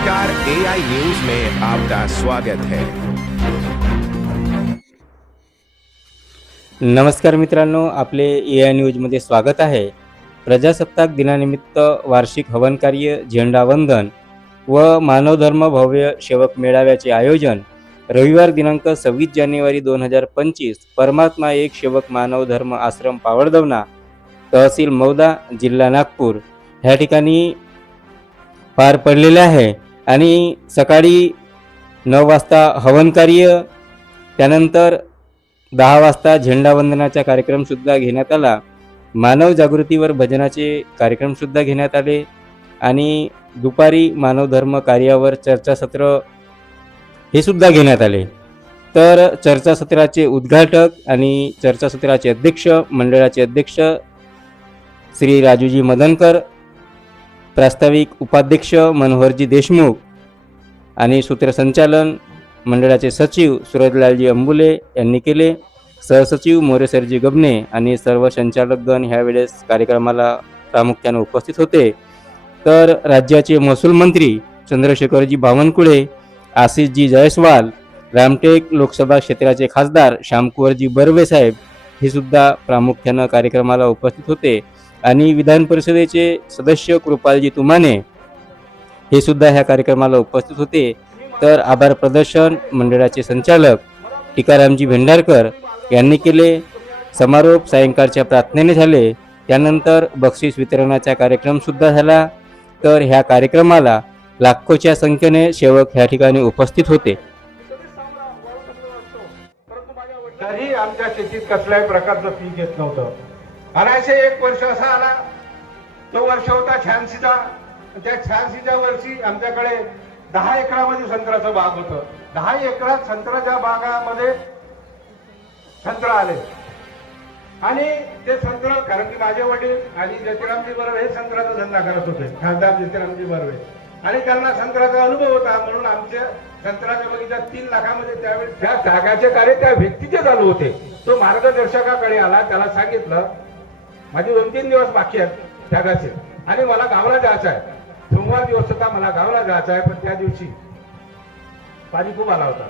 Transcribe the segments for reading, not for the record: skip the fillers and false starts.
नमस्कार, एआई न्यूज में आपका स्वागत है। नमस्कार मित्रांनो, आपले एआय न्यूजमध्ये स्वागत आहे। प्रजासत्ताक दिनानिमित्त वार्षिक हवन कार्य, झेंडावंदन व मानवधर्म भव्य सेवक मेळाव्याचे आयोजन रविवार दिनांक 26 जानेवारी 2025 परमात्मा एक सेवक मानवधर्म आश्रम पावडदवना, तहसील मौदा, जिल्हा नागपूर ह्या ठिकाणी पार पडलेले आहे। आणि सकाळी 9 वाजता हवन कार्य, त्यानंतर 10 वाजता झेंडावंदनाचा कार्यक्रम सुद्धा घेण्यात आला। मानव जागृतीवर भजनाचे कार्यक्रम सुद्धा घेण्यात आले आणि दुपारी मानवधर्म कार्यावर चर्चासत्र हे सुद्धा घेण्यात आले। तर चर्चासत्राचे उद्घाटक आणि चर्चासत्राचे अध्यक्ष, मंडळाचे अध्यक्ष श्री राजूजी मदनकर, प्रास्ताविक उपाध्यक्ष मनोहरजी देशमुख आणि सूत्रसंचालन मंडळाचे सचिव सूरजलालजी अंबुले यांनी केले। सहसचिव मोरेसरजी गबने आणि सर्व संचालकगण ह्यावेळेस कार्यक्रमाला प्रामुख्याने उपस्थित होते। तर राज्याचे महसूल मंत्री चंद्रशेखरजी बावनकुळे, आशिषजी जयस्वाल, रामटेक लोकसभा क्षेत्राचे खासदार श्यामकुवरजी बर्वे साहेब हे सुद्धा प्रामुख्याने कार्यक्रमाला उपस्थित होते आणि विधान परिषदेचे सदस्य कृपालजी तुमाने हे सुद्धा ह्या कार्यक्रमाला उपस्थित होते। तर आभार प्रदर्शन मंडळाचे संचालक टिकारामजी भेंडारकर यांनी केले। समारोप सायंकाळच्या प्रार्थनेने झाले, त्यानंतर बक्षीस वितरणाचा कार्यक्रम सुद्धा झाला। तर ह्या कार्यक्रमाला लाखोच्या संख्येने सेवक ह्या ठिकाणी उपस्थित होते। तरी आमच्या शेतीत कसल्याही प्रकारचं पीक येत नव्हतं आणि असे एक वर्ष असा आला, तो वर्ष होता 86चा। त्या 86च्या वर्षी आमच्याकडे 10 एकरामध्ये संत्र्याचं बाग होतं। 10 एकरात संत्र्याच्या बागामध्ये संत्र आले आणि ते संत्र, कारण की माझे वडील आणि ज्योतिरामजी बर्वे हे संत्र्याचा धंदा करत होते, खासदार ज्योतिरामजी बर्वे, आणि त्यांना संत्र्याचा अनुभव होता म्हणून आमच्या संत्र्याच्या बगीचा 3 लाखामध्ये त्यावेळेस त्या त्यागाचे कार्य त्या व्यक्तीचे चालू होते। तो मार्गदर्शकाकडे आला, त्याला सांगितलं माझे 2-3 दिवस बाकी आहेत त्यागाचे आणि मला गावाला जायचं आहे। सोमवार दिवस होता, मला गावाला जायचं आहे, पण त्या दिवशी पाणी खूप आला होता,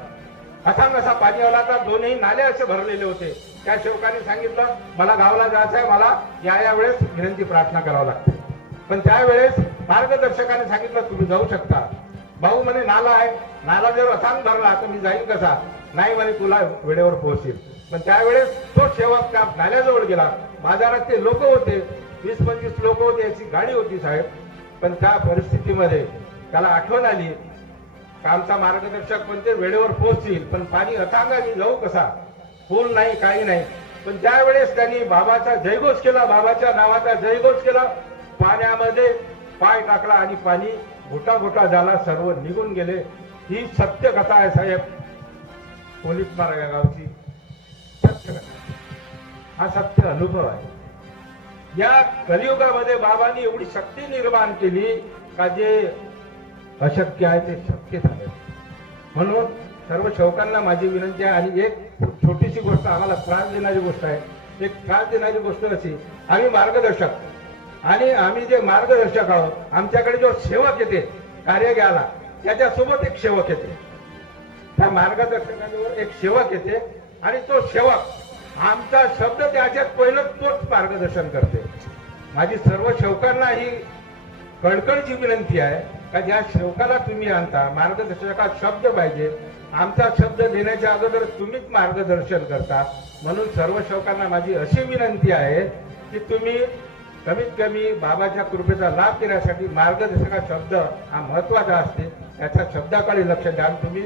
असांग असा पाणी आला तर 2ही नाले असे भरलेले होते। त्या सेवकाने सांगितलं मला गावाला जायचं आहे, मला या वेळेस विनंती प्रार्थना करावं लागते। पण त्यावेळेस मार्गदर्शकाने सांगितलं तुम्ही जाऊ शकता। भाऊ म्हणे नाला आहे, नाला जर असांग भरला तर मी जाईन कसा? नाही म्हणे तुला वेळेवर पोहोचेल। पण त्यावेळेस तो सेवक त्या नाल्याजवळ गेला। बाजारात ते लोक होते, 20-25 लोक होते, याची गाडी होती साहेब। पण त्या परिस्थितीमध्ये त्याला आठवण आली का आमचा मार्गदर्शक म्हणते वेळेवर पोहोचतील, पण पाणी अथांग आहे, जाऊ कसा? पूल नाही, काही नाही। पण त्यावेळेस त्यांनी बाबाचा जयघोष केला, बाबाच्या नावाचा जयघोष केला, पाण्यामध्ये पाय टाकला आणि पाणी घोटा घोटा झाला, सर्व निघून गेले। ही सत्य कथा आहे साहेब, पोलीस मारा या गावची सत्य कथा, हा सत्य अनुभव आहे। या कलियुगामध्ये बाबांनी एवढी शक्ती निर्माण केली का जे अशक्य आहे ते शक्य झाले। म्हणून सर्व सेवकांना माझी विनंती आहे, आणि एक छोटीशी गोष्ट आम्हाला त्रास देणारी गोष्ट आहे, एक त्रास देणारी गोष्ट अशी, आम्ही मार्गदर्शक आणि आम्ही जे मार्गदर्शक आहोत, आमच्याकडे जो सेवक येते कार्य घ्यायला, त्याच्यासोबत एक सेवक येते, त्या मार्गदर्शकावर एक सेवक येते आणि तो सेवक आमचा शब्द त्याच्यात पहिलं तोच मार्गदर्शन करते। माझी सर्व सेवकांना ही कळकळीची विनंती आहे का ज्या सेवकाला तुम्ही आणता, मार्गदर्शकाचा शब्द पाहिजे, आमचा शब्द देण्याच्या अगोदर तुम्हीच मार्गदर्शन करता। म्हणून सर्व सेवकांना माझी अशी विनंती आहे की तुम्ही कमीत कमी बाबाच्या कृपेचा लाभ घेण्यासाठी मार्गदर्शकाचा शब्द हा महत्वाचा असते, त्याच्या शब्दाकडे लक्ष द्या। तुम्ही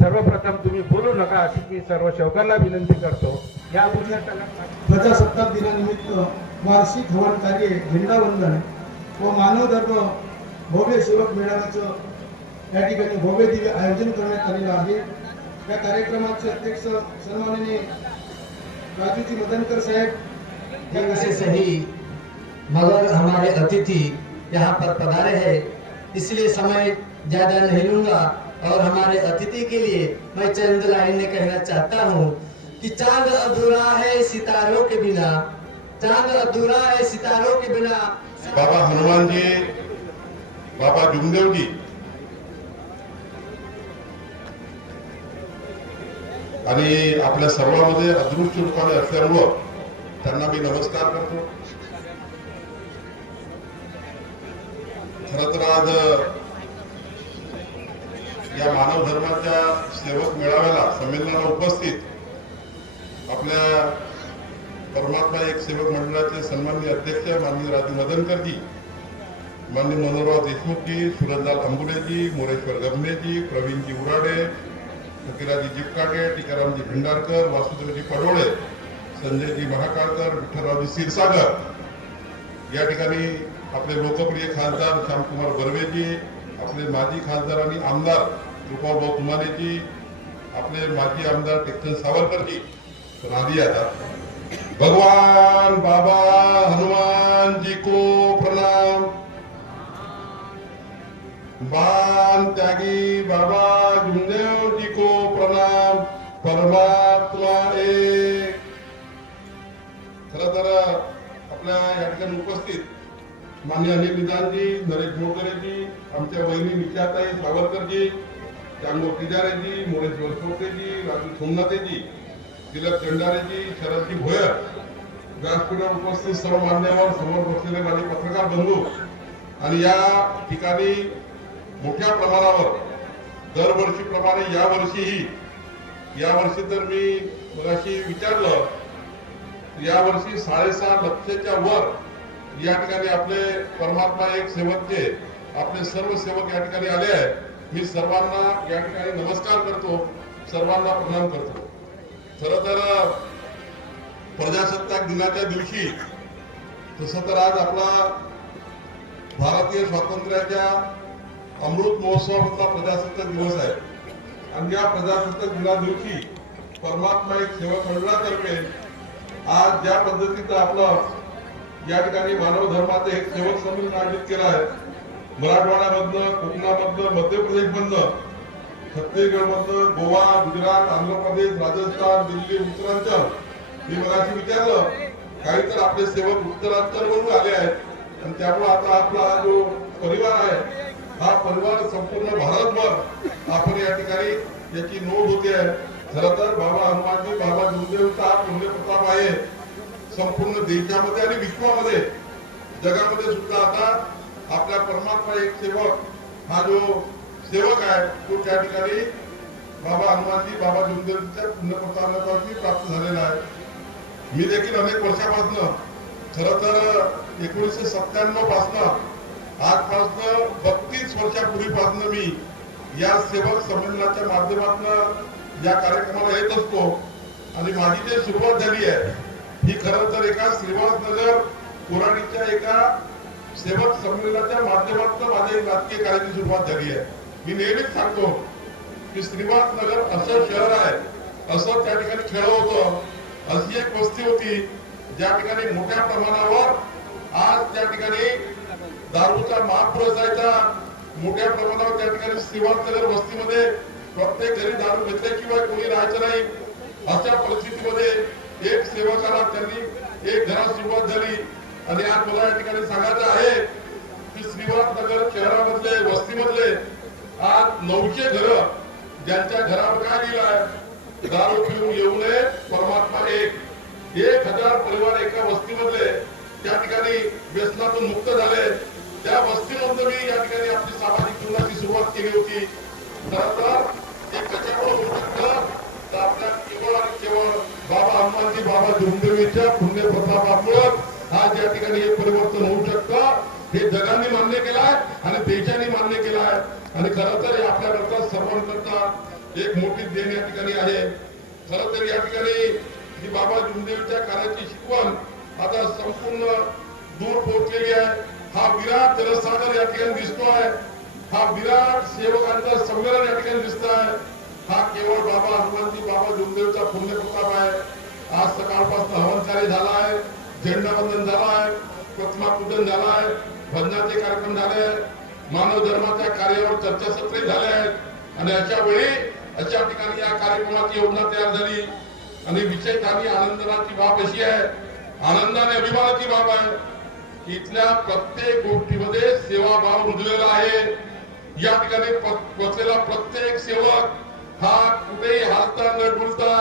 सर्वप्रथम तुम्ही बोलू नका अशी मी सर्व सेवकांना विनंती करतो। या प्रजासत्ताक दिनानिमित्त वार्षिक हवन कार्य, झेंडावंदन व मानवधर्म भव्य सेवक मेळाव्याचं या ठिकाणी भव्य दिव्य आयोजन करण्यात आलेलं आहे। या कार्यक्रमाचे अध्यक्ष सन्माननीय राजूजी मदनकर साहेब, एक से सही मगर हमारे अतिथि यहाँ पर पधारे हैं, इसलिए समय ज्यादा नहीं लूंगा और हमारे अतिथि के लिए मैं चंद लाइन में कहना चाहता हूँ कि चांद अधूरा है सितारों के बिना, चांद अधूरा है सितारों के बिना। बाबा हनुमान जी, बाबा डूमदेव जी आणि आपल्या सर्वांमध्ये अदृश्य रूपाने असल्यामुळं त्यांना मी नमस्कार करतो. खरं तर आज या मानव धर्माच्या सेवक मेळाव्याला संमेलनाला उपस्थित आपल्या परमात्मा एक सेवक मंडळाचे सन्माननीय अध्यक्ष माननीय राजू मदनकरजी, माननीय मनोहरराव देशमुखजी, सूरजलाल अंबुडेजी, मोरेश्वर गमनेजी, प्रवीणजी उराडे, फकीराजी जिपकाटे, टीकारामजी भिंडारकर, वासुदेवजी पडोळे, संजयजी महाकाळकर, विठ्ठलरावजी क्षीरसागर, या ठिकाणी आपले लोकप्रिय खासदार श्यामकुमार बर्वेजी, आपले माजी खासदार आणि आमदार कृपालभाऊ तुमानेजी, आपले माजी आमदार टेकचंद सावरकरजी, राधी आता भगवान बाबा हनुमान जी को प्रणाम. बाण त्यागी बाबा जुमदेव जी को प्रणाम. परमात्मा एक. खरं तर आपल्या या ठिकाणी उपस्थित माननीय अनिल निदानजी, नरेश मोटरेजी, आमच्या वहिनी निशाताई सावरकरजी, चांगो पिजारेजी, मोरेश्वर सोपेजी, राजू सोमनाथेजी, तिलक चंडारेजी, शरदजी भोयर, व्यासपीठावर उपस्थित सर्व मान्यवर, समोर बसलेले माझे पत्रकार बंधू आणि या ठिकाणी मोठ्या प्रमाणावर दरवर्षीप्रमाणे यावर्षी तर मी मगाशी विचारलं, यावर्षी 6.5 लक्षाच्या वर या ठिकाणी आपले परमात्मा एक सेवकचे आपले सर्व सेवक या ठिकाणी आले आहे. मी सर्वांना या ठिकाणी नमस्कार करतो, सर्वांना प्रणाम करतो. खरं तर प्रजासत्ताक दिनाच्या दिवशी तसं तर आज आपला भारतीय स्वातंत्र्याच्या अमृत महोत्सवाचा प्रजासत्ताक दिवस आहे आणि या प्रजासत्ताक दिना दिवशी परमात्मा एक सेवक मंडळातर्फे आज ज्या पद्धतीचं आपलं या ठिकाणी मानव धर्माचं एक सेवक संमेलन आयोजित केलं आहे. मराठवाड्यामधनं, कोकणामधनं, मध्य प्रदेशमधनं, छत्तीसगडमधनं, गोवा, गुजरात, आंध्र प्रदेश, राजस्थान, दिल्ली, उत्तरांचल, मी मगाशी विचारलं, काही तर आपले सेवक उत्तरांचलवरून आले आहेत आणि त्यामुळे आता आपला हा जो परिवार आहे हा परिवार संपूर्ण भारतभर आपण या ठिकाणी याची नोंद होते आहे. खरं तर बाबा हनुमानजी, बाबा गुरुदेवचा पुण्य प्रताप आहे संपूर्ण देशामध्ये आणि विश्वामध्ये, जगामध्ये सुद्धा. आता आपल्या परमात्मा एक सेवक हा जो सेवक आहे तो त्या ठिकाणी बाबा हनुमानजी, बाबा गुरुदेवच्या पुण्य प्रतापाची प्राप्त झालेला आहे. मी देखील अनेक वर्षापासून, खरं तर 1997 पासून आजपासून 32 वर्षापूर्वीपासून मी या सेवक संमेलनाच्या माध्यमातून या कार्यक्रमाला येत असतो आणि माझी जी सुरुवात झाली आहे ही खरं तर एका श्रीनिवासनगर कोराडीच्या एका सेवक संमेलनाच्या माध्यमातून माझ्या राजकीय कार्याची सुरुवात झाली आहे. मी नेहमीच सांगतो की श्रीनिवासनगर असं शहर आहे, असं त्या ठिकाणी खेळ होतं, अशी एक वस्ती होती ज्या ठिकाणी मोठ्या प्रमाणावर आज त्या ठिकाणी दारूचा महापुर असायचा. मोठ्या प्रमाणावर त्या ठिकाणी श्रीनिवासनगर वस्तीमध्ये प्रत्येक घरी दारू घेतल्याशिवाय कोणी राहायचं नाही. अशा परिस्थितीमध्ये एक सेवकाला त्यांनी एक घरात सुरुवात झाली आणि आज मला या ठिकाणी सांगायचं आहे की श्रीनिवासनगर शहरामधले, वस्तीमधले आज 900 घरं ज्यांच्या घरावर काय लिहिलं आहे, दारू पिऊन येऊ नये, परमात्मा एक. 1000 परिवार एका वस्तीमधले त्या ठिकाणी व्यसनातून मुक्त झाले. त्या वस्तीमधून मी या ठिकाणी आपली सामाजिक जीवनाची सुरुवात केली होती. खरं तर हे कशामुळे होऊ शकतं तर आपल्या केवळ आणि केवळ बाबा हनुमानजी, बाबा जुमदेवीच्या पुण्य प्रतापामुळे आज या ठिकाणी हे परिवर्तन होऊ शकतं. हे जगाने मान्य केलं आहे आणि देशाने मान्य केलं आहे आणि खरं तर हे आपल्याकरता सर्वांकरता एक मोठी देण या ठिकाणी आहे. खरं तर या ठिकाणी जी बाबा जुमदेवीच्या कार्याची शिकवण आता संपूर्ण दूर पोहोचलेली आहे. हा विराट जनसागर या ठिकाणी दिसतो आहे, हा विराट सेवकांचा संमेलन या ठिकाणी दिसत आहे. हा केवळ बाबा हनुमानजी, बाबा जुमदेवचा पुण्य प्रताप आहे. आज सकाळपासून हवन कार्य झाला आहे, झेंडावंदन झाला आहे, प्रतिमापूजन झालं आहे, भजनाचे कार्यक्रम झाले, मानव धर्माच्या कार्यावर चर्चासत्रे झाले आहेत आणि अशा वेळी अशा ठिकाणी या कार्यक्रमाची योजना तयार झाली आणि विशेष आणि आनंदाची बाब अशी आहे, आनंदाने अभिमानाची बाब आहे की इथल्या प्रत्येक गोष्टीमध्ये सेवाभाव रुजलेला आहे. या ठिकाणी पोचलेला प्रत्येक सेवक हा कुठेही हालता न डुलता,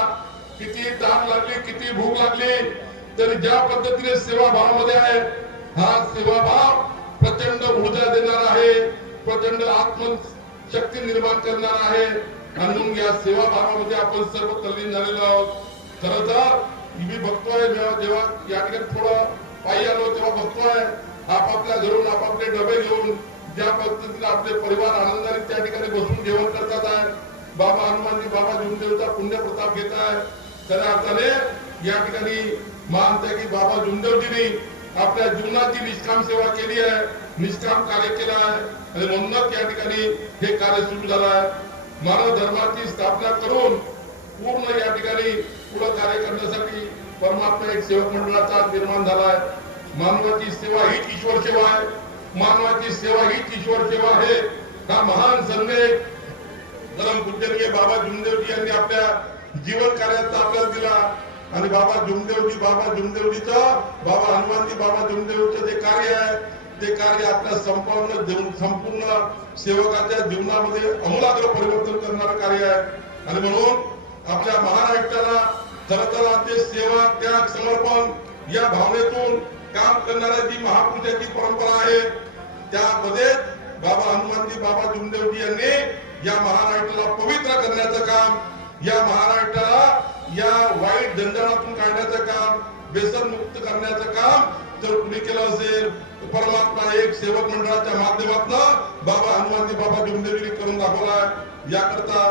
किती ताण लागली, किती भूक लागली, तरी ज्या पद्धतीने सेवाभावामध्ये आहे, हा सेवाभाव प्रचंड ऊर्जा देणार आहे, प्रचंड आत्मशक्ती निर्माण करणार आहे. म्हणून या सेवाभावामध्ये आपण सर्व तल्लीन झालेलो आहोत. खरं तर मी बघतोय जेव्हा या ठिकाणी थोडं पायी आलो तेव्हा बघतोय आपापल्या घरून आपापले डबे घेऊन ज्या पद्धतीने आपले परिवार आनंदाने त्या ठिकाणी बसून जेवण करतात आहे. बाबा हनुमानजी बाबा जुमदेवचा पुण्य प्रताप घेत आहे. खऱ्या अर्थाने या ठिकाणी मानते की बाबा जुमदेवजींनी आपल्या जीवनाची निष्काम सेवा केली आहे, निष्काम कार्य केलं आहे आणि म्हणूनच या ठिकाणी हे कार्य सुरू झालं आहे. मानव धर्माची स्थापना करून पूर्ण या ठिकाणी पुढे कार्य करण्यासाठी परमात्मा एक सेवक मंडळाचा निर्माण झाला आहे. मानवाची सेवा हीच ईश्वर सेवा आहे, मानवाची सेवा हीच ईश्वर सेवा आहे. हा महान संदेश परम पूजनीय बाबा जुमदेवजी यांनी आपल्या जीवन कार्यात आपल्याला दिला आणि बाबा जुमदेवजीचं बाबा हनुमानजी बाबा जुमदेवचं जे कार्य आहे ते कार्य आपल्या संपूर्ण सेवकाच्या जीवनामध्ये अमूलाग्र परिवर्तन करणारं कार्य आहे. आणि म्हणून आपल्या महाराष्ट्राला खरं तर आपली सेवा त्याग समर्पण या भावनेतून काम करणाऱ्या जी महापुरुषाची परंपरा आहे त्यामध्ये बाबा हनुमानजी बाबा जुमदेवजी यांनी या महाराष्ट्राला पवित्र करण्याचं काम, या महाराष्ट्राला या वाईट जंजाळातून काढण्याचं काम, व्यसन मुक्त करण्याचं काम जर कुणी केलं असेल परमात्मा एक सेवक मंडळाच्या माध्यमातून बाबा हनुमानजी बाबा जुमदेवजींनी करून दाखवला. याकरता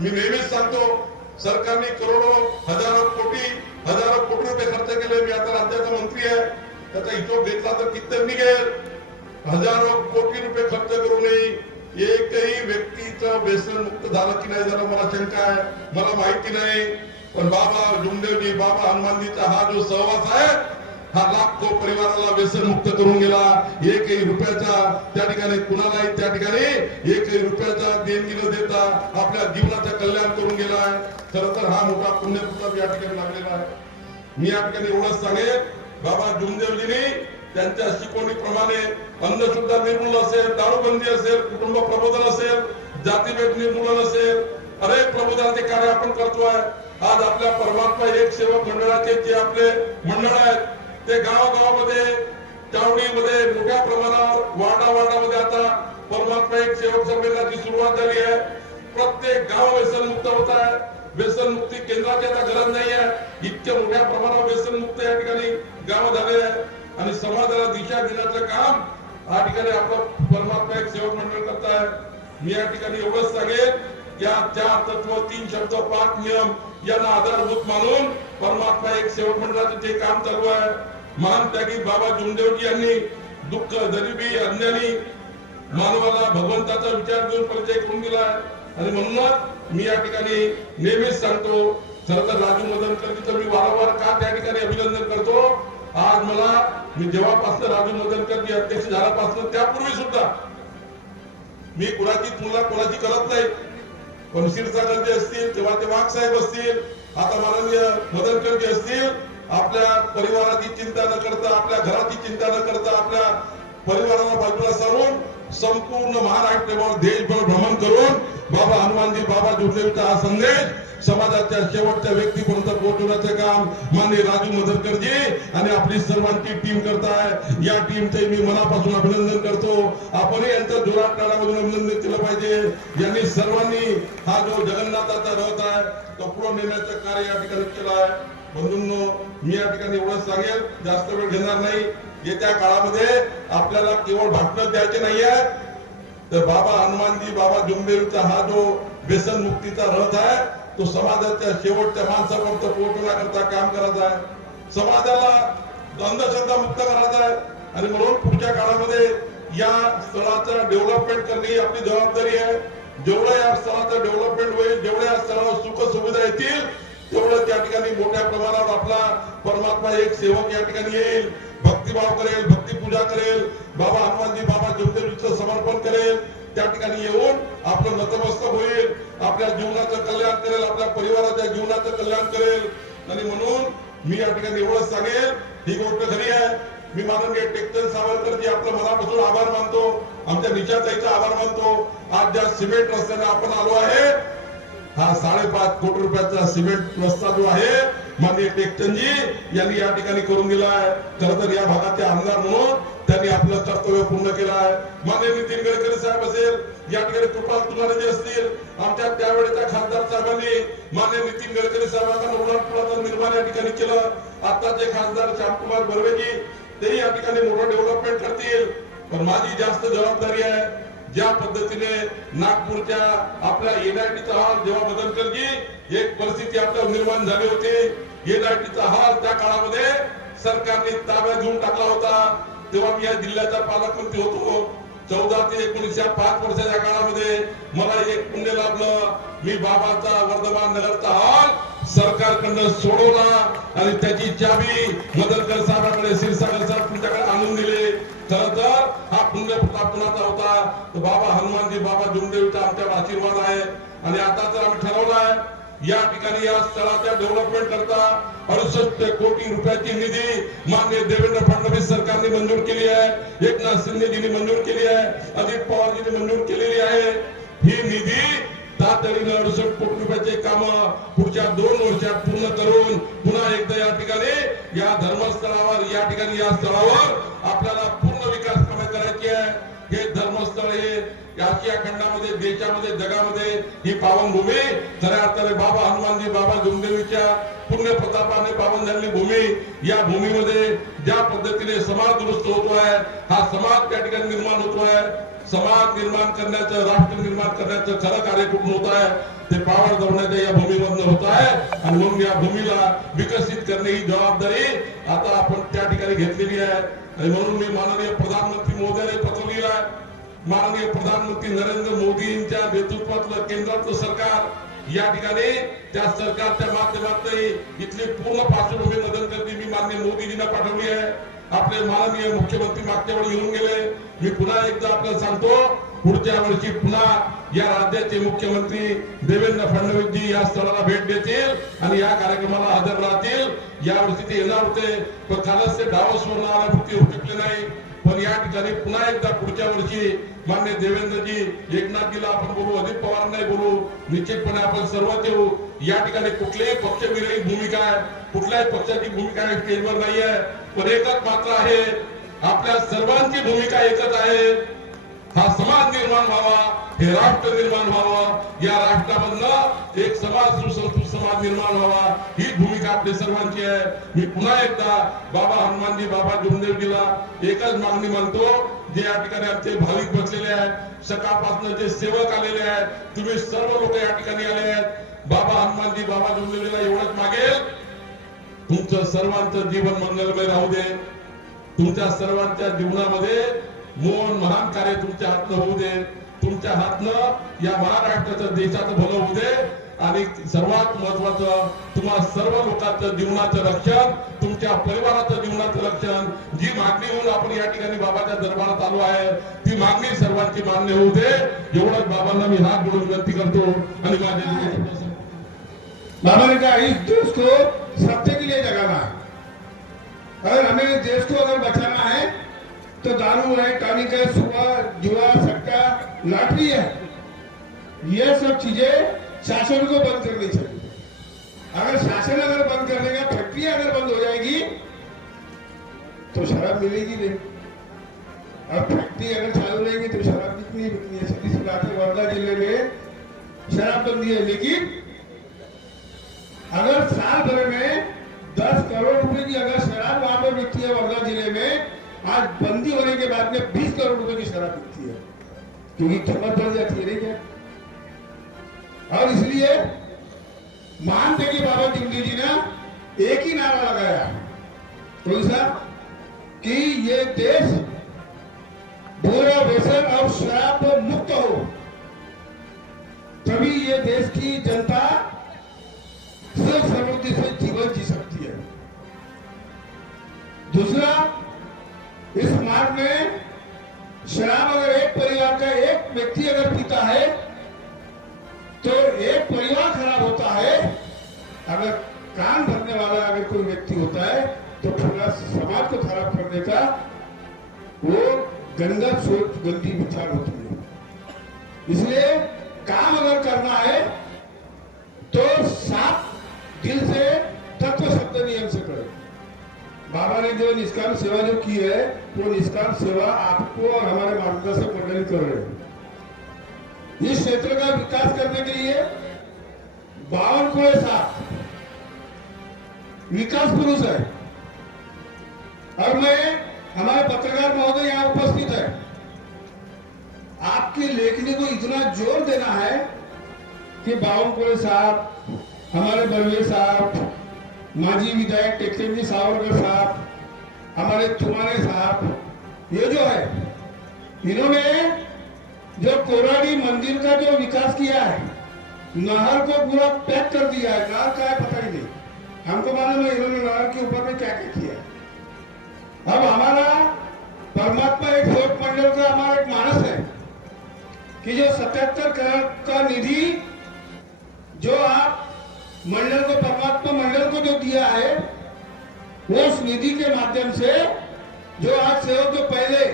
मी नेहमीच सांगतो सरकारने करोडो हजारो कोटी रुपये खर्च केले. मी आता राज्याचा मंत्री आहे, त्याचा हिशोब घेतला तर कित्येक निघेल. हजारो कोटी रुपये खर्च करूनही एकही व्यक्तीचं व्यसन मुक्त झालं की नाही झालं मला शंका आहे, मला माहिती नाही. पण बाबा जुमदेवजी बाबा हनुमानजीचा हा जो सहवास आहे हा लाखो परिवाराला व्यसन मुक्त करून गेला. एकही रुपयाचा त्या ठिकाणी कुणालाही त्या ठिकाणी एकही रुपयाचा देणगी न देता आपल्या जीवनाचं कल्याण करून गेला आहे. खरं तर हा मोठा पुण्यप्रताप या ठिकाणी लागलेला आहे. मी या ठिकाणी एवढंच सांगेन बाबा जुमदेवजींनी त्यांच्या शिकवणीप्रमाणे अंधश्रद्धा निर्मूलन असेल, दारूबंदी असेल, कुटुंब प्रबोधन असेल, जातीभेद निर्मूलन असेल, अनेक प्रबोधनाचे कार्य आपण करतोय. आज आपल्या परमात्मा एक सेवक मंडळाचे जे आपले मंडळ आहेत ते गावागावामध्ये चावडीमध्ये मोठ्या प्रमाणावर वार्डामध्ये आता परमात्मा एक सेवक संमेलनाची सुरुवात झाली आहे. प्रत्येक गाव व्यसन मुक्त होत आहे. व्यसन मुक्ती केंद्राची आता गरज नाही आहे, इतक्या मोठ्या प्रमाणावर व्यसन मुक्त या ठिकाणी गाव झाले आहे आणि समाजाला दिशा देण्याचं काम या ठिकाणी आपलं परमात्मा एक सेवक मंडळ करत आहे. मी या ठिकाणी एवढंच सांगेन या 4 तत्व 3 शब्द 5 नियम यांना आधारभूत मानून परमात्मा एक सेवक मंडळाचं जे काम चालू आहे. महान त्यागी बाबा जुमदेवजी यांनी दुःख गरिबी अन्यानी मानवाला भगवंताचा विचार देऊन परिचय करून दिला आणि म्हणूनच मी या ठिकाणी नेहमीच सांगतो खरं तर राजू मदनकरजीचं मी वारंवार का त्या ठिकाणी अभिनंदन करतो. आज मी जेव्हापासून राजू मदनकरजी अध्यक्ष झाल्यापासून त्यापूर्वी सुद्धा मी कुणाची तुलना कोणाची करत नाही. पण क्षीरसागरजी असतील तेव्हा ते वाघ साहेब असतील, आता माननीय मदनकरजी असतील, आपल्या परिवाराची चिंता न करता आपल्या घराची चिंता न करता आपल्या परिवाराला बाजूला सारून संपूर्ण महाराष्ट्रभर देशभर भ्रमण करून बाबा हनुमानजी बाबा जुमदेवजीचा हा संदेश समाजाच्या शेवटच्या व्यक्तीपर्यंत पोहोचवण्याचं काम माननीय राजू मदनकरजी आणि आपली सर्वांची टीम करताय. या टीमचे मी मनापासून अभिनंदन करतो. आपणही यांचं जोरात टाळ्यामधून अभिनंदन केलं पाहिजे. यांनी सर्वांनी हा जो जगन्नाथाचा रथ आहे तो पुढे नेण्याचं कार्य या ठिकाणी केलं आहे. बंधूंनो मी या ठिकाणी एवढंच सांगेल, जास्त वेळ घेणार नाही. येत्या काळामध्ये आपल्याला केवळ भाषण द्यायचे नाहीये तर बाबा हनुमानजी बाबा जुमदेवजीचा हा जो व्यसन मुक्तीचा रथ आहे तो समाजाच्या शेवटच्या माणसापर्यंत पोहोचवण्याकरता काम करायचा आहे. समाजाला अंधश्रद्धा मुक्त करायचा आहे आणि म्हणून पुढच्या काळामध्ये या स्थळाचं डेव्हलपमेंट करणे ही आपली जबाबदारी आहे. जेवढं या स्थळाचं डेव्हलपमेंट होईल, जेवढ्या या स्थळावर सुख सुविधा येतील तेवढं त्या ठिकाणी मोठ्या प्रमाणावर आपला परमात्मा एक सेवक या ठिकाणी येईल, भक्तिभाव करेल, भक्ती पूजा करेल, बाबा हनुमानजी बाबा जुमदेवजीचं समर्पण करेल, त्या ठिकाणी येऊन आपलं नतमस्तक होईल, आपल्या जीवनाचं कल्याण करेल, आपल्या परिवाराच्या जीवनाचं कल्याण करेल. आणि म्हणून मी या ठिकाणी एवढंच सांगेल, ही गोष्ट खरी आहे. मी माननीय टेकचंद सावरकरजी आपलं मनापासून आभार मानतो, आमच्या निशाताईचा आभार मानतो. आज ज्या सिमेंट रस्त्याने आपण आलो आहे हा 5.5 कोटी रुपयाचा सिमेंट रस्ता जो आहे माननीय टेकचंदजी यांनी या ठिकाणी करून दिलाय. खरं तर या भागाचे आमदार म्हणून त्यांनी आपलं कर्तव्य पूर्ण केलं आहे. माननीय नितीन गडकरी साहेब असेल, या ठिकाणी कृपाल तुलारे असतील, आमच्या त्यावेळेच्या खासदार साहेबांनी माननीय नितीन गडकरी साहेबांना उडाणपुलाचं निर्माण या ठिकाणी केलं. आताचे खासदार श्यामकुमार बर्वेजी तेही या ठिकाणी मोठं डेव्हलपमेंट करतील. पण माझी जास्त जबाबदारी आहे ज्या पद्धतीने नागपूरच्या आपल्या एनआयटीचा हाल जेव्हा बदलकरजी एक परिस्थिती आपल्याला निर्माण झाली होती. एनआयटीचा हाल त्या काळामध्ये सरकारने ताब्यात घेऊन टाकला होता. तेव्हा मी या जिल्ह्याचा पालकमंत्री होतो. 14 ते 19 या 5 वर्षाच्या काळामध्ये मला एक पुण्य लाभलं. मी बाबाचा वर्धमान नगरचा हाल सरकारकडनं सोडवला आणि त्याची चाबी मदनकर साहेबांकडे, क्षीरसागर साहेब तुमच्याकडे आणून दिली. खरं तर हा पुण्य प्रताप कुणाचा होता? तर बाबा हनुमानजी बाबा जुमदेवीचा आमच्यावर आशीर्वाद आहे. आणि आता तर आम्ही ठरवलं आहे या ठिकाणी या स्थळाच्या डेव्हलपमेंट करता 68 कोटी रुपयाची निधी माननीय देवेंद्र फडणवीस सरकारने मंजूर केली आहे, एकनाथ शिंदेजींनी मंजूर केली आहे, अजित पवारजींनी मंजूर केलेली आहे. ही निधी तातडीने 68 कोटी रुपयाचे काम पुढच्या 2 वर्षात पूर्ण करून पुन्हा एकदा या ठिकाणी या धर्मस्थळावर या ठिकाणी या स्थळावर आपल्याला पूर्ण विकास कामे करायची आहे. हे धर्मस्थळ हे आशिया खंडामध्ये, देशामध्ये, जगामध्ये ही पावनभूमी खऱ्या अर्थाने बाबा हनुमानजी बाबा जुमदेवीच्या पुण्य प्रतापाने पावन झालेली भूमी. या भूमीमध्ये ज्या पद्धतीने समाज दुरुस्त होतोय, हा समाज त्या ठिकाणी निर्माण होतोय. समाज निर्माण करण्याचं, राष्ट्र निर्माण करण्याचं खरं कार्य कुठून होत आहे ते पावर दौडण्याच्या या भूमीमधून होत आहे. आणि म्हणून या भूमीला विकसित करणे ही जबाबदारी आता आपण त्या ठिकाणी घेतलेली आहे. आणि म्हणून मी माननीय प्रधानमंत्री महोदयाला पत्र लिहिलं आहे. माननीय प्रधानमंत्री नरेंद्र मोदींच्या नेतृत्वातलं केंद्राचं सरकार या ठिकाणी त्या सरकारच्या माध्यमातून इथली पूर्ण पार्श्वभूमी मदत करते मी माननीय मोदीजींना पाठवली आहे. आपले माननीय मुख्यमंत्री मागच्या वेळी येऊन गेले. मी पुन्हा एकदा आपल्याला सांगतो, पुढच्या वर्षी पुन्हा या राज्याचे मुख्यमंत्री देवेंद्र फडणवीसजी या स्थळाला भेट देतील आणि या कार्यक्रमाला हजर राहतील. यावर्षी ते येणार होते पण कालच ते डावसवरून आल्यावरती उठकले नाही. पण या ठिकाणी पुन्हा एकदा पुढच्या वर्षी माननीय देवेंद्रजी, एकनाथजीला आपण बोलू, अजित पवार नाही बोलू, निश्चितपणे आपण सर्वच येऊ. या ठिकाणी कुठल्याही पक्षविरहित भूमिका आहे, कुठल्याही पक्षाची भूमिका स्टेजवर नाही आहे. पण एकच मात्र आहे, आपल्या सर्वांची भूमिका एकच आहे, हा समाज निर्माण व्हावा, हे राष्ट्र निर्माण व्हावं, या राष्ट्रामधनं एक समाज सुसंस्कृत समाज निर्माण व्हावा, ही भूमिका आपली सर्वांची आहे. मी पुन्हा एकदा बाबा हनुमानजी बाबा जुमदेवजीला एकच मागणी मानतो, जे या ठिकाणी आमचे भाविक बसलेले आहेत, सकाळपासून जे सेवक आलेले आहेत, तुम्ही सर्व लोक या ठिकाणी आले आहेत. बाबा हनुमानजी बाबा जुमदेवजीला एवढंच मागेल, तुमचं सर्वांचं जीवन मंगलमय राहू दे. तुमच्या सर्वांच्या जीवनामध्ये मोहन महान कार्य तुमच्या हातनं होऊ दे. तुमच्या हातनं या महाराष्ट्राचं, देशाचं भलं होऊ दे. आणि सर्वात महत्वाचं, तुम्हा सर्व लोकांचं जीवनाचं रक्षण, तुमच्या परिवाराचं जीवनाचं रक्षण, जी मागणी होऊन आपण या ठिकाणी बाबाच्या दरबारात आलो आहे, ती मागणी सर्वांची मान्य होऊ दे. एवढंच बाबांना मी हात जोडून विनंती करतो. आणि माझे बाबा ने कहा इस देश को सत्य के लिए जगाना है. अगर हमें देश को अगर बचाना है तो दारू है, टॉनिक है, जुआ, सट्टा, लॉटरी है, ये सब चीजें शासन को बंद करनी चाहिए. अगर शासन अगर बंद कर देगा, फैक्ट्री अगर बंद हो जाएगी तो शराब मिलेगी नहीं. अब फैक्ट्री अगर चालू रहेगी तो शराब बिकनी है. सीधी सी बात है, वर्धा जिले में शराबबंदी है, लेकिन अगर साल भर में 10 करोड़ रुपए की अगर शराब वहां पर बिकती है वर्धा जिले में, आज बंदी होने के बाद में 20 करोड़ रुपए की शराब बिकती है, क्योंकि कीमत बढ़ जाती है. नहीं क्या? और इसलिए मानते कि बाबा जुमदेव जी ने एक ही नारा लगाया, कौन सा? कि ये देश बुरा व्यसन और शराब मुक्त हो, तभी ये देश की जनता सुख समृद्धि से जीवन जी सकती है. दूसरा, इस मार्ग में शराब अगर एक परिवार का एक व्यक्ति अगर पीता है तो एक परिवार खराब होता है. अगर कान भरने वाला अगर कोई व्यक्ति होता है तो पूरा समाज को खराब करने का वो गंदा सोच, गंदी विचार होती है. इसलिए काम अगर करना है बाबा ने जो निष्काम सेवा जो की है वो निष्काम सेवा आपको और हमारे मार्गदर्शक मंडली कर रहे हैं। इस क्षेत्र का विकास करने के लिए बावनकुळे साहब विकास पुरुष है और मैं हमारे पत्रकार महोदय यहाँ उपस्थित है। आपकी लेखनी को इतना जोर देना है कि बावनकुळे साहब, हमारे बर्वे साहब, माजी विधायक टेकचंद सावरकर साहब, हमारे तुमाने साहब, ये जो है इन्होंने जो कोराडी मंदिर का जो विकास किया है, नहर को पूरा पैक कर दिया है। नहर का है पता ही नहीं, हमको मालूम है इन्होंने नहर के ऊपर में क्या क्या किया। अब हमारा परमात्मा एक सेवक मंडल का हमारा एक मानस है कि जो 77 करोड़ का निधि जो आप मंडल को, परमात्मा मंडल को जो दिया है, वो उस निधि के माध्यम से जो आज सेवक जो पहले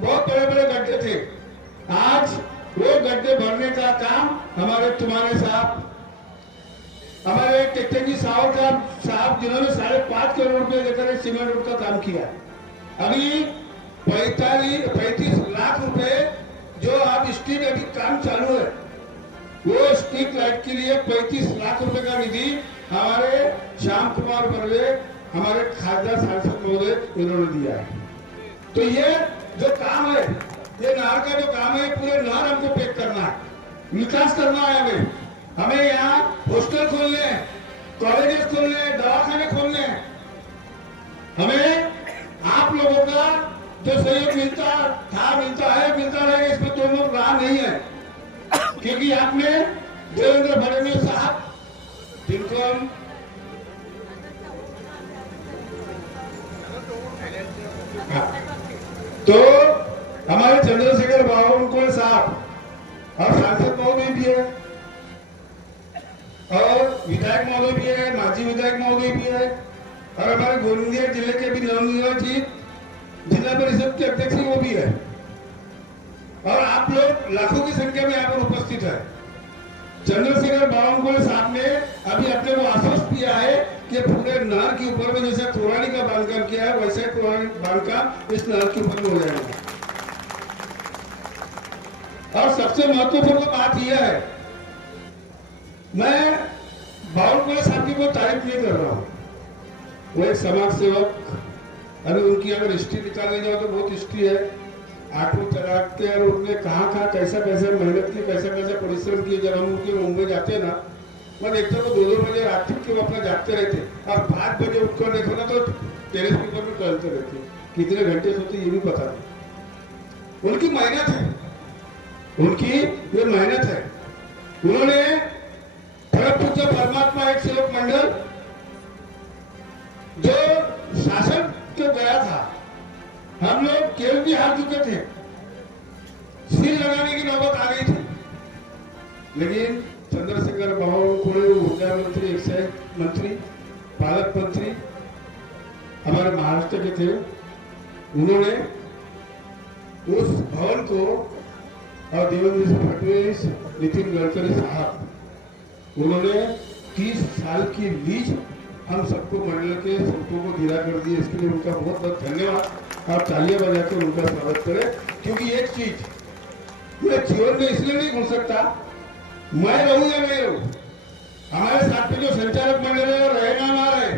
बहुत बड़े बड़े गड्ढे थे, आज वो गड्ढे भरने का काम हमारे तुमाने साहब, हमारे टेकचंद सावरकर साहब, जिन्होंने 5.5 करोड़ रुपए लेकर सीमेंट रोड का काम किया। अभी 35 लाख रुपए जो आप स्ट्रीट अभी काम चालू है, वो स्ट्रीट लाइट के लिए 35 लाख रुपए का निधि हमारे श्याम कुमार बर्वे, हमारे खासदार सांसद महोदय, इन्होंने दिया है। तो ये जो काम है, ये नहर का जो काम है, पूरे नहर हमको पैक करना है, विकास करना है। हमें यहाँ हॉस्टल खोलने हैं, कॉलेजेस खोलने हैं, दवाखाने खोलने हैं। हमें आप लोगों का जो सहयोग मिलता रहेगा, इसमें तो लोग राह नहीं है, क्योंकि आपने देवेंद्र फडणवीस साहब, जिनको हम तो हमारे चंद्रशेखर बावनकुळे साहब और सांसद महोदय भी है और विधायक महोदय भी है, माजी विधायक महोदय भी है और हमारे गोंदिया जिले के भी नवनिर्वाचित जिला परिषद के अध्यक्ष वो भी है और आप लोग लाखों की संख्या में यहाँ पर उपस्थित है। चंद्रशेखर बावनकुळे साहब ने अभी अपने को आश्वस्त किया है कि पूरे नहर के ऊपर में जैसे कोराडी का बांधकाम किया है, वैसे कोराडी बांधकाम इस नहर के ऊपर में हो जाएगा। और सबसे महत्वपूर्ण बात यह है, मैं बावनकुळे साहब की कोई तारीफ नहीं कर रहा हूँ, वो एक समाज सेवक, अभी उनकी अगर हिस्ट्री निकालने जाओ तो बहुत हिस्ट्री है। 8वीं तलाक के और उनने कहाँ कैसा मेहनत की, कैसा परिश्रम किए। जब हम उनके मुंबई जाते ना, मैं देखता हूँ 2-2 बजे रात के वो अपना जागते रहते और 5 बजे उठकर देखो ना तो टेरेस के ऊपर में टहलते रहते। कितने घंटे सोते ये भी पता नहीं। उनकी मेहनत है, उनकी ये मेहनत है। उन्होंने परम पूज्य परमात्मा एक सेवक मंडल जो शासन के गया था, हम लोग केवल भी हार चुके थे, सिर लगाने की नौबत आ गई थी, लेकिन चंद्रशेखर बावनकुळे ऊर्जा मंत्री, एक्साइज मंत्री, पालक मंत्री हमारे महाराष्ट्र के थे। उन्होंने उस भवन को और देवेंद्र फडणवीस, नितिन गडकरी साहब, उन्होंने 30 साल की लीज हम सबको मंडल के सबको को दिला कर दी। इसके लिए उनका बहुत बहुत धन्यवाद। आप तालियां बजाकर उनका स्वागत करें, क्योंकि एक चीज मैं जीवन में इसलिए नहीं घुस सकता, मैं रहूं या नहीं रहूं, हमारे साथ में जो संचालक मंडल है रहेगा ना रहे,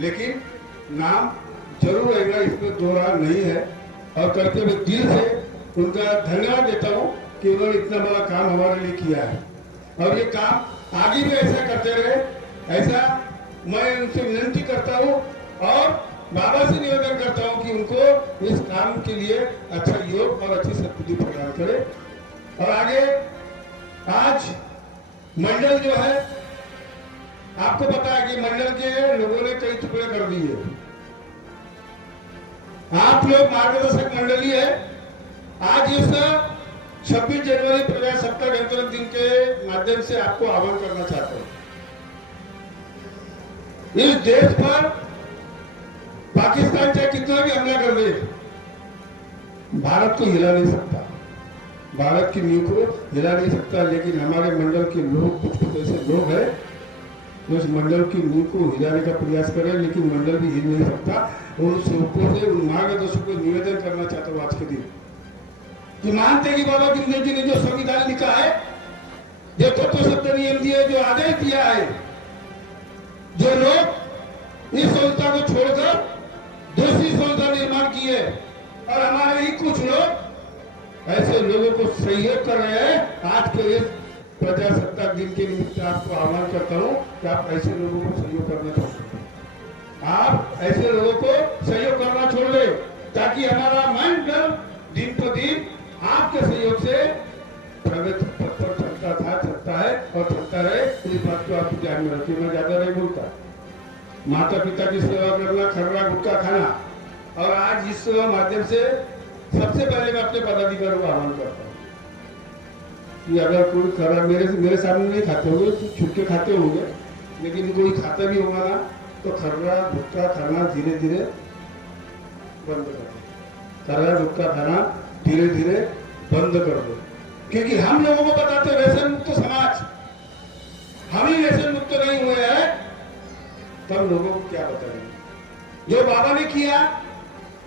लेकिन नाम जरूर रहेगा, इसमें दो राह नहीं है। और करके मैं दिल से उनका धन्यवाद देता हूं कि उन्होंने इतना बड़ा काम हमारे लिए किया है और ये काम आगे भी ऐसा करते रहे, ऐसा मैं उनसे विनती करता हूं और बाबा से निवेदन करता हूं कि उनको इस काम के लिए अच्छा योग और अच्छी सद्बुद्धि प्रदान करे। और आगे आज मंडल जो है, आपको पता है कि मंडल के लोगों ने कई टुकड़े कर दिए। आप लोग मार्गदर्शक मंडली है। आज इस 26 जनवरी प्रजासत्ताक गणतंत्र दिन के माध्यम से आपको आह्वान करना चाहता हूं। इस देश पर पाकिस्तान चाहे कितना भी हमला कर दे, भारत को हिला नहीं सकता, भारत की नींव को हिला नहीं सकता। लेकिन हमारे मंडल के लोग कुछ ऐसे लोग हैं, उस मंडल की नींव को हिलाने का प्रयास करें, लेकिन मंडल भी हिल नहीं सकता। उन सेवकों से, उन मार्गदर्शकों को निवेदन करना चाहता हूँ आज के दिन कि मानते कि बाबा जिंदगी जी ने जो संविधान लिखा है, जो तत्व शब्द नियम दिए, जो आदेश दिया है, जो लोग इस संस्था को छोड़कर दूसरी संस्था निर्माण किए और हमारे ही कुछ लोग ऐसे लोगों को सहयोग कर रहे हैं, आज के इस प्रजासत्ताक दिन के निमित्त आपको आह्वान करता हूं कि आप ऐसे लोगों को सहयोग करना छोड़ दें। आप ऐसे लोगों को सहयोग करना छोड़ दें, ताकि हमारा मंडल दिन पर दिन आपके सहयोग से प्रगति पथ पर चलता है और चलता रहे। इस बात को आप ध्यान में रखिए। मैं ज्यादा नहीं बोलता। माता पिता की सेवा करना, खर्रा गुटखा खाना, और आज इस माध्यम से सबसे पहले मैं अपने पदाधिकारियों को आह्वान करता हूँ कि अगर कोई खर्रा मेरे सामने नहीं खाते होंगे तो छुप के खाते होंगे, लेकिन कोई खाता भी होगा ना तो खर्रा गुटखा खाना धीरे धीरे बंद कर दो। खर्रा गुटखा खाना धीरे धीरे बंद कर दो, क्योंकि हम लोगों को बताते व्यसन मुक्त समाज, हम ही व्यसन मुक्त नहीं हुए हैं, तब लोगों को क्या बताएंगे। जो बाबा ने किया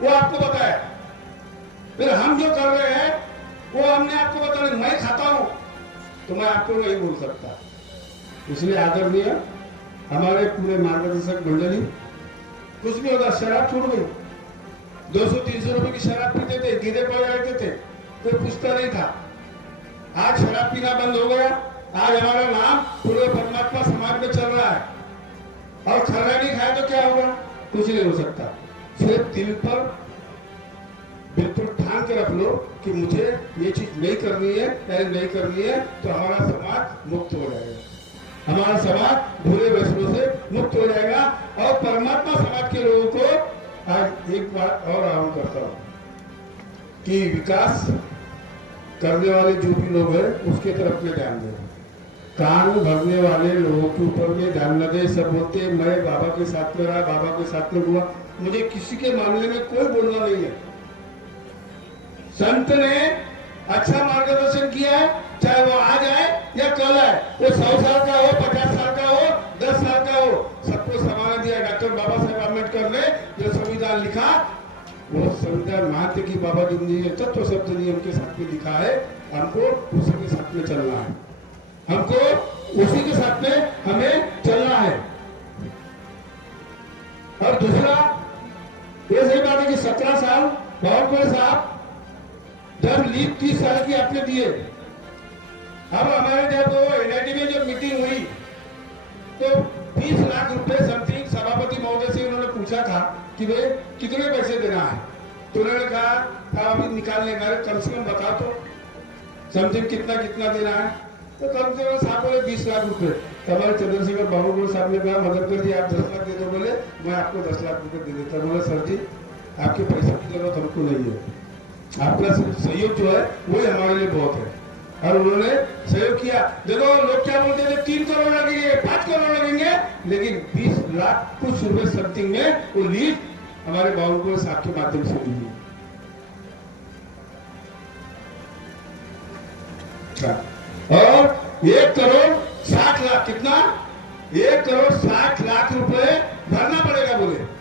वो आपको बताया, फिर हम जो कर रहे हैं वो हमने आपको बताया। मैं खाता हूं तो मैं आपको नहीं बोल सकता। इसलिए आदरणीय हमारे पूरे मार्गदर्शक मंडली, कुछ भी होगा, शराब छूट गई, 200-300 रुपए की शराब पीते थे, गिरे पड़ जाते थे, कोई पूछता नहीं था। आज शराब पीना बंद हो गया। आज हमारा नाम पूरे परमात्मा समाज में चल रहा है। और खर्रा नहीं खाया तो क्या होगा? कुछ नहीं हो सकता। सिर्फ दिल पर बिल्कुल ठान के रख लो कि मुझे ये चीज नहीं करनी है, नहीं करनी है, तो हमारा समाज मुक्त हो जाएगा। हमारा समाज बुरे व्यसनों से मुक्त हो जाएगा। और परमात्मा समाज के लोगों को आज एक बात और आह्वान करता हूं कि विकास करने वाले जो भी लोग हैं उसके तरफ में ध्यान दें। कान भरने वाले लोगों के ऊपर में ध्यान न दे। सब बोलते हैं मैं बाबा के साथ में रहा, बाबा के साथ में हुआ। मुझे किसी के मामले में कोई बोलना नहीं है। संत ने अच्छा मार्गदर्शन किया है, चाहे वो आज आए या कल आए, वो 100 साल का हो, 50 साल का हो, 10 साल का हो, सबको समान दिया। डॉक्टर बाबा साहेब अम्बेडकर ने जो संविधान लिखा, वो संविधान मानते कि बाबा जिंदगी ने तत्व शब्द नियम के साथ में लिखा है। हमको उसी के साथ में चलना है, हमको उसी के साथ में हमें चलना है। और दूसरा ये सही बात है कि 17 साल बावनकुळे साहब जब लीव 30 साल की आपने दिए, अब हमारे जब एनआईटी में जब मीटिंग हुई तो 20 लाख रुपए समथिंग सभापति महोदय से उन्होंने पूछा था कि भाई कितने पैसे देना है, तो उन्होंने कहा था अभी निकाल लेना है, कम से कम बता तो समथिंग कितना कितना देना है। तो कम से कम साहब बोले 20 लाख रुपए। तो हमारे चंद्रशेखर बाबू साहब ने कहा मदद कर दी, आप 10 लाख दे दो। बोले मैं आपको 10 लाख रुपए दे देता। बोले सर जी आपके पैसे की जरूरत हमको नहीं है, आपका सहयोग जो है वो हमारे लिए बहुत है। और उन्होंने सहयोग किया। देखो लोग क्या बोलते थे 3 करोड़ लगेंगे, 5 करोड़ लगेंगे, लेकिन 20 लाख कुछ रुपए समथिंग में वो लीड हमारे बाबू साहब के माध्यम से मिली। और 1 करोड़ 60 लाख, कितना? 1 करोड़ 60 लाख रुपए भरना पड़ेगा। बोले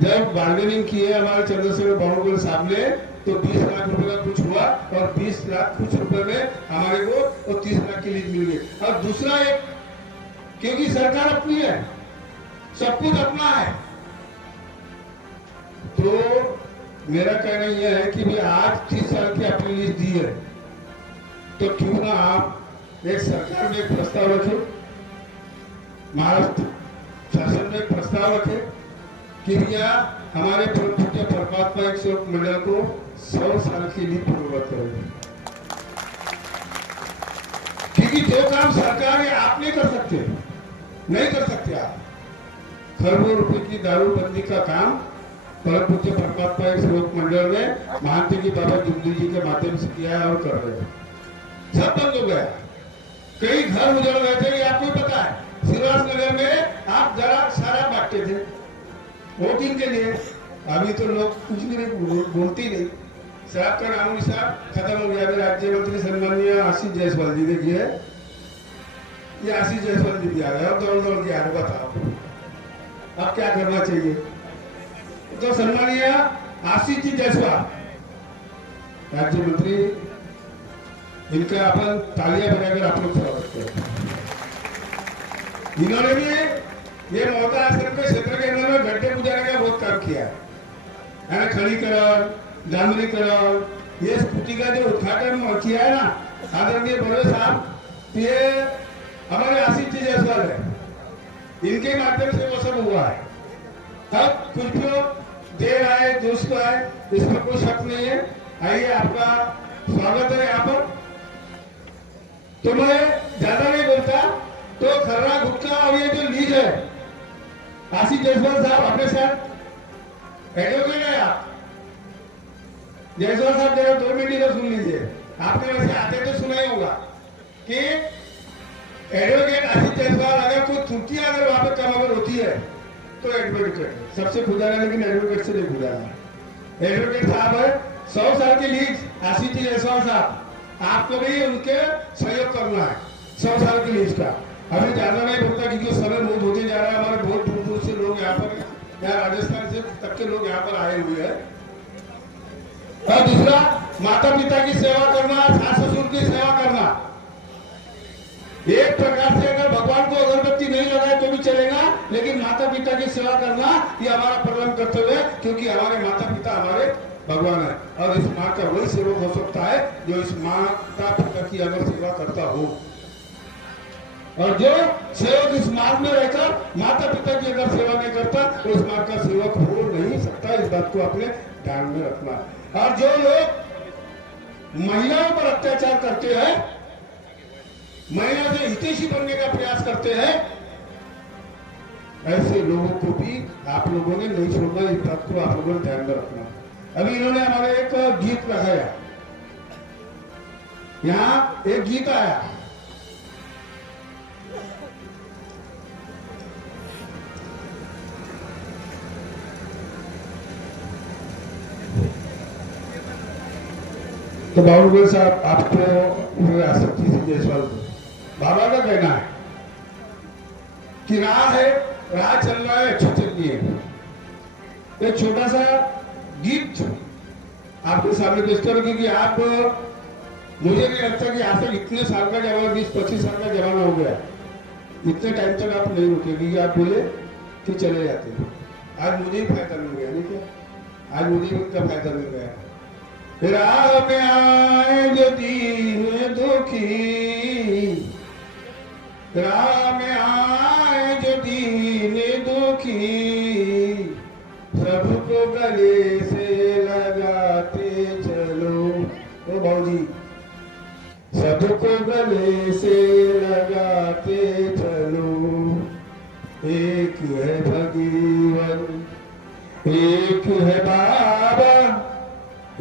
जब बार्गेनिंग किए हमारे चंद्रशेखर बाबू साहब ने तो 20 लाख रुपए का कुछ हुआ और 20 लाख कुछ रुपए में हमारे को और 30 लाख की लीड मिल गई। और दूसरा एक, क्योंकि सरकार अपनी है, सब कुछ अपना है, तो मेरा कहना यह है कि भाई आज 30 साल की अपनी लीड दी है, तो क्यों ना आप एक सरकार में एक प्रस्ताव रखे, महाराष्ट्र शासन में एक प्रस्ताव रखे कि भैया हमारे परमात्मा एक सेवक मंडल को 100 साल के लिए पूर्ववत करेंगे। क्योंकि जो काम सरकार है आप नहीं कर सकते, नहीं कर सकते आप। खरबों रुपए की दारूबंदी का काम परम पूज्य परमात्मा एक सेवक मंडल ने मानते की बाबा जुगली जी के माध्यम से किया है और कर रहे हैं। सब बंद हो गया, कई घर उजड़ गए थे, ये आपको पता है। सिलवास नगर में आप जरा शराब बांटते थे वोटिंग के लिए, अभी तो लोग कुछ भी नहीं बोलती नहीं। शराब का नाम निशान खत्म हो गया। राज्य मंत्री सम्मानीय आशीष जायसवाल जी देखिए ये आशीष जायसवाल जी भी आ गए, अब दौड़ दौड़ के आ रहे, बताओ अब क्या करना चाहिए। तो सम्मानीय आशीष जी जायसवाल राज्य मंत्री, इनका अपन तालियां बजाकर आप लोग स्वागत करें। इन्होंने भी ये मोहता आश्रम के क्षेत्र के अंदर में गड्ढे बुझाने का बहुत काम किया है, यानी खड़ीकरण, डामरीकरण, ये स्कूटी का जो उद्घाटन किया है ना आदरणीय बड़े साहब, ये हमारे आशीष जी जायसवाल है, इनके माध्यम से वो सब हुआ है। तब कुछ लोग देर आए दुष्ट आए, इसमें कोई शक नहीं है। आइए, आपका स्वागत है यहाँ पर। तो मैं ज्यादा नहीं बोलता, तो खर्रा गुटका और ये जो लीज है, आशीष जायसवाल साहब अपने साथ एडवोकेट है आप। जायसवाल साहब जरा 2 मिनट इधर सुन लीजिए। आपने वैसे आते तो सुना ही होगा कि एडवोकेट आशीष जायसवाल अगर कोई त्रुटि अगर वहां पर कम अगर होती है तो एडवोकेट सबसे खुदाना, लेकिन एडवोकेट से नहीं खुदाना। एडवोकेट साहब है 100 साल की लीज, आशीष जी जायसवाल साहब आपको भी उनके सहयोग करना है 100 साल की लीज का। अभी ज्यादा नहीं बोलता क्योंकि समय बहुत होते जा रहा है, हमारे बहुत दूर दूर से लोग यहाँ पर, यहाँ राजस्थान से तक के लोग यहाँ पर आए हुए हैं। और दूसरा, माता पिता की सेवा करना, सास ससुर की सेवा करना। एक प्रकार से अगर भगवान को अगरबत्ती नहीं लगाए तो भी चलेगा, लेकिन माता पिता की सेवा करना ये हमारा परम कर्तव्य है, क्योंकि हमारे माता पिता हमारे भगवान है। और इस माँ का वही सेवक हो सकता है जो इस माता पिता की अगर सेवा करता हो, और जो सेवक इस मार्ग में रहकर माता पिता की अगर सेवा नहीं करता तो इस मार्ग का सेवक हो नहीं सकता। इस बात को अपने ध्यान में रखना। और जो लोग महिलाओं पर अत्याचार करते हैं, महिला से हितैषी बनने का प्रयास करते हैं, ऐसे लोगों को भी आप लोगों ने नहीं छोड़ना। इस बात को आप लोगों ने ध्यान में रखना। अभी इन्होंने हमारे एक गीत लगाया, यहाँ एक गीत आया, तो बाबू साहब आपको आसक्ति से जायसवाल को बाबा का कहना है कि राह है, राह चल रहा है, अच्छी चल रही है। एक छोटा सा गीत आपके सामने पेश करो, क्योंकि आप, मुझे नहीं लगता कि आज तक इतने साल का जमाना, 20-25 साल का जमाना हो गया, इतने टाइम तक आप नहीं रुके, क्योंकि आप बोले कि चले जाते हैं। आज मुझे ही फायदा मिल गया, नहीं क्या? आज मुझे भी उनका फायदा मिल गया। राह में आए जो दीन दुखी, राह में आए जो दीन दुखी, सबको गले से लगाते चलो। ओ भाऊजी, सबको गले से लगाते चलो। एक है भगवान, एक है बाबा,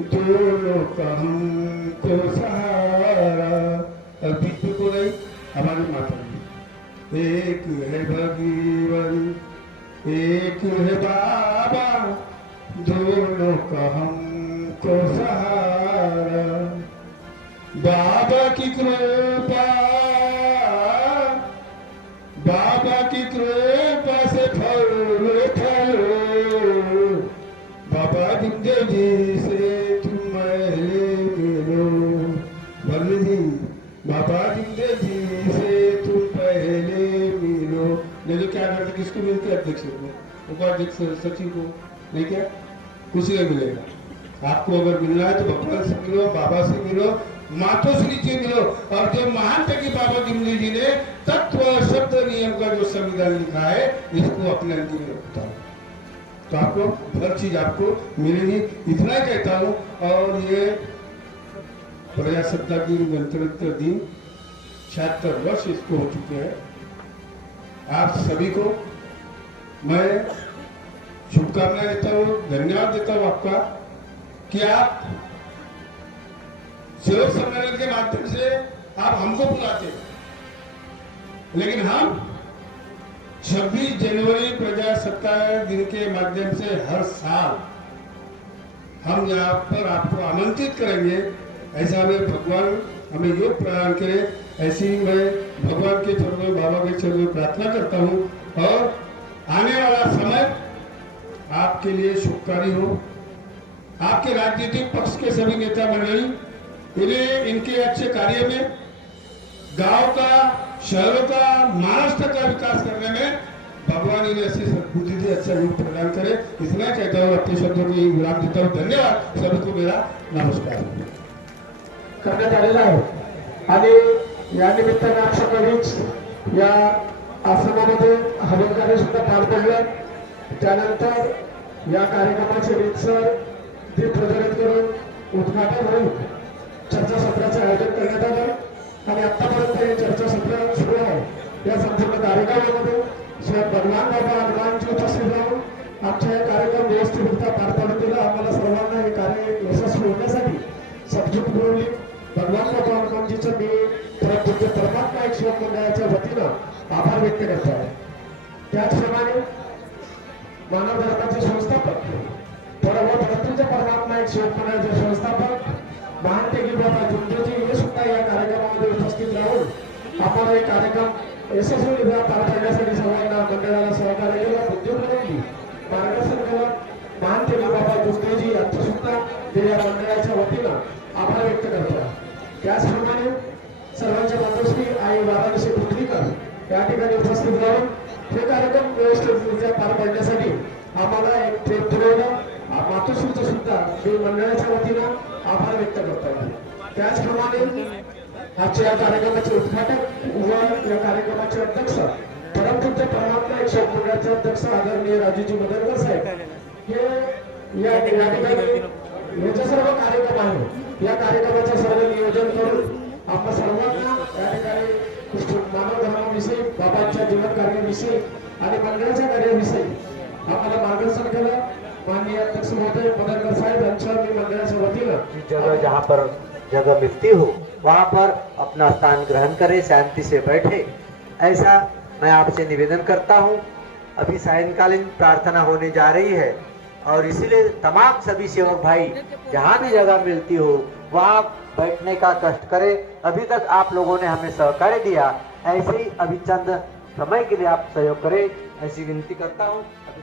दोनों का हमको सहारा। अभी को नहीं, हमारी माता जी। एक है भगवान, एक है बाबा, दोनों का हमको सहारा। बाबा की कृपा, बाबा की कृपा से फलो फलो। बाबा जिंदे जी से बाबा जिंदे जी से तुम पहले मिलो। नहीं तो क्या करते, किसको मिलते? अध्यक्ष को, उपाध्यक्ष, सचिव को, नहीं क्या? कुछ नहीं मिलेगा। आपको अगर मिलना है तो भगवान से मिलो, बाबा से मिलो, मातोश्री से मिलो। और जो महान की बाबा जिंदे जी ने तत्व शब्द नियम का जो संविधान लिखा है, इसको अपने अंतिम में रखता हूँ, तो आपको हर चीज आपको मिलेगी। इतना कहता हूँ। और ये प्रजासत्ताक दिन, गणतंत्र दिन 76 वर्ष इसको हो चुके हैं। आप सभी को मैं शुभकामनाएं देता हूँ, धन्यवाद देता हूँ आपका कि आप सेवक सम्मेलन के माध्यम से आप हमको बुलाते हैं, लेकिन हम 26 जनवरी प्रजासत्ताक दिन के माध्यम से हर साल हम यहाँ पर आपको आमंत्रित करेंगे। ऐसा हमें भगवान हमें योग प्रदान करे ऐसी मैं भगवान के चरणों बाबा के चरणों में प्रार्थना करता हूँ और आने वाला समय आपके लिए शुभकारी हो। आपके राजनीतिक पक्ष के सभी नेता मंडली इन्हें इनके अच्छे कार्य में गांव का, शहरों का, महाराष्ट्र का विकास करने में भगवान इन्हें ऐसी सद्बुद्धि दे, अच्छा योग प्रदान करे। इतना कहता हूँ, अपने शब्दों की विराम देता हूँ। धन्यवाद। सभी को मेरा नमस्कार करण्यात आलेला आहे आणि या निमित्ताने आप सगळीच या आश्रमामध्ये हवन कार्य सुद्धा पार पडलं। त्यानंतर या कार्यक्रमाचे रीतसर दीप प्रज्वलित करून उद्घाटन होऊन चर्चासत्राचे आयोजन करण्यात आलं आणि आतापर्यंत हे चर्चासत्र सुरू आहे। या संपूर्ण कार्यक्रमामध्ये श्री भगवान बाबा हनुमानजी उपस्थित राहून आमचा हे कार्यक्रम व्यवस्थितरित्या पार पाडून दिला। आम्हाला सर्वांना हे कार्य यशस्वी होण्यासाठी सबजूट पुरवली। भगवान बाबा हनुमानजीचं मी परमपूज्य परमात्मा एक शिवक मंडळाच्या वतीनं आभार व्यक्त करतो आहे। त्याचप्रमाणे मानव धर्माचे संस्थापक परमपूज्य परमात्मा एक शिवक मंडळाचे संस्थापक महान तेगी बाबा जुंदेजी हे सुद्धा या कार्यक्रमामध्ये उपस्थित राहून आम्हाला हे कार्यक्रम यशस्वीरित्या पार पाडण्यासाठी सर्वांना मंडळाला सहकार्य केलं, बुद्धी बनवली, मार्गदर्शन केलं। महान तेगी बाबा जुंदेजी यांचं सुद्धा या मंडळाच्या वतीनं आभार व्यक्त करतो। त्याचप्रमाणे सर्वांच्या मातोश्री आई वाराणसी पुत्रिकर या ठिकाणी उपस्थित राहून हे कार्यक्रम व्यवस्थितरित्या पार पाडण्यासाठी आम्हाला एक प्रेम पुरवलं। मातोश्रीचं सुद्धा मी मंडळाच्या वतीनं आभार व्यक्त करतो। त्याचप्रमाणे आजच्या या कार्यक्रमाचे उद्घाटक व या कार्यक्रमाचे अध्यक्ष परमपूज्य परमात्मा एक शिवक मंडळाचे अध्यक्ष आदरणीय राजूजी मदरकर साहेब हे या ठिकाणी हे जे सर्व कार्यक्रम आहे या कार्यक्रमाचं सर्व नियोजन करून आपण सर्वांना या ठिकाणी मानव धर्माविषयी, बाबांच्या जीवन कार्याविषयी आणि मंडळाच्या कार्याविषयी आम्हाला मार्गदर्शन केलं। माननीय अध्यक्ष महोदय मदरकर साहेब यांच्या मी मंडळाच्या वतीनं जगह जहाँ पर जगह मिलती हो वहाँ पर अपना स्थान ग्रहण करें, शांति से बैठे, ऐसा मैं आपसे निवेदन करता हूँ। अभी सायंकालीन प्रार्थना होने जा रही है और इसीलिए तमाम सभी सेवक भाई जहाँ भी जगह मिलती हो वहाँ बैठने का कष्ट करें। अभी तक आप लोगों ने हमें सहकार्य दिया, ऐसे ही अभी चंद समय के लिए आप सहयोग करें, ऐसी विनती करता हूँ। अभी